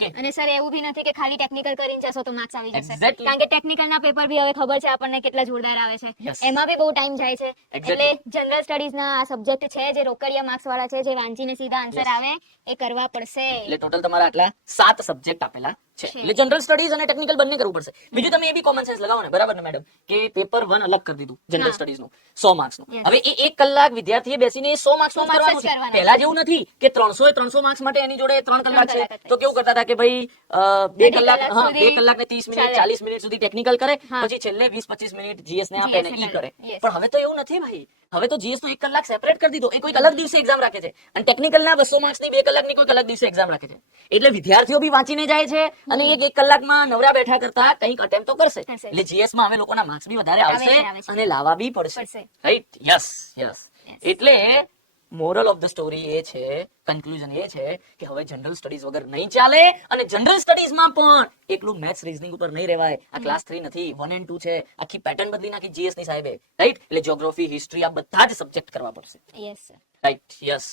Okay અને sir એવું બી નથી કે ખાલી ટેકનિકલ કરીને જશો તો માર્ક્સ આવી જશે Exactly. કારણ કે ટેકનિકલ ના પેપર બી હવે ખબર છે આપણને કેટલા જોરદાર આવે છે Yes. એમાં બી બહુ ટાઈમ જાય છે Exactly. એટલે જનરલ સ્ટડીઝ ના આ સબ્જેક્ટ છે જે રોકડિયા માર્ક્સ વાળા છે જે વાંચીને સીધા આન્સર Yes. આવે એ કરવા પડશે એટલે ટોટલ તમારા આટલા 7 સબ્જેક્ટ આપેલા છે છે. એટલે જનરલ સ્ટડીઝ અને ટેકનિકલ બંને કરવું પડશે બીજું તમે એ બી કોમન સેન્સ લગાવો ને બરાબર ને મેડમ કે પેપર 1 અલગ કરી દીધું જનરલ હા. સ્ટડીઝ નું 100 માર્ક્સ નું Yes. હવે એ 1 કલાક વિદ્યાર્થીએ બેસીને 100 માર્ક્સ નું 100 marks કરવાનું જ છે કરવાના પહેલા છે. જેવું નથી કે 300 એ 300 માર્ક્સ માટે એની જોડે 3 કલાક છે કલાક જ તો કેવું કરતા હતા કે ભાઈ 2 અઢી કલાક કલાક હા સુધી 2 કલાક ને 30 મિનિટ ચાલે. 40 મિનિટ સુધી ટેકનિકલ કરે હા. પછી છેલ્લે 20-25 મિનિટ જીએસ ને આપે GS ને ને ઈ કરે. કરે Yes. પણ હવે તો એવું નથી ભાઈ હવે તો જીએસ નો 1 કલાક સેપરેટ કરી દીધો એ કોઈક અલગ દિવસે એક્ઝામ રાખે છે અને ટેકનિકલ ના 200 માર્ક્સ ની 2 કલાકની કોઈક અલગ દિવસે એક્ઝામ રાખે છે એટલે વિદ્યાર્થીઓ બી વાંચીને જાય છે અને એક કલાકમાં નવરા બેઠા કરતા કંઈક અટેમ્પ તો કરશે કરશે. એટલે જીએસ માં હવે લોકોના માર્ક્સ બી વધારે આવે આવશે છે. અને લાવવા બી પડશે પડશે. Right yes yes Yes. એટલે મોરલ ઓફ ધ સ્ટોરી એ છે કન્ક્લુઝન એ છે કે હવે જનરલ સ્ટડીઝ વગર નહીં ચાલે અને જનરલ સ્ટડીઝ માં પણ એકલું મેથ્સ રીઝનિંગ ઉપર નહીં રહેવાય આ ક્લાસ 3 નથી 1 and 2 છે આખી પેટર્ન બદલી નાખી જીએસ ની સાહેબે રાઈટ એટલે જ્યોગ્રાફી હિસ્ટ્રી આ બધા જ સબ્જેક્ટ કરવા પડશે યસ સર રાઈટ યસ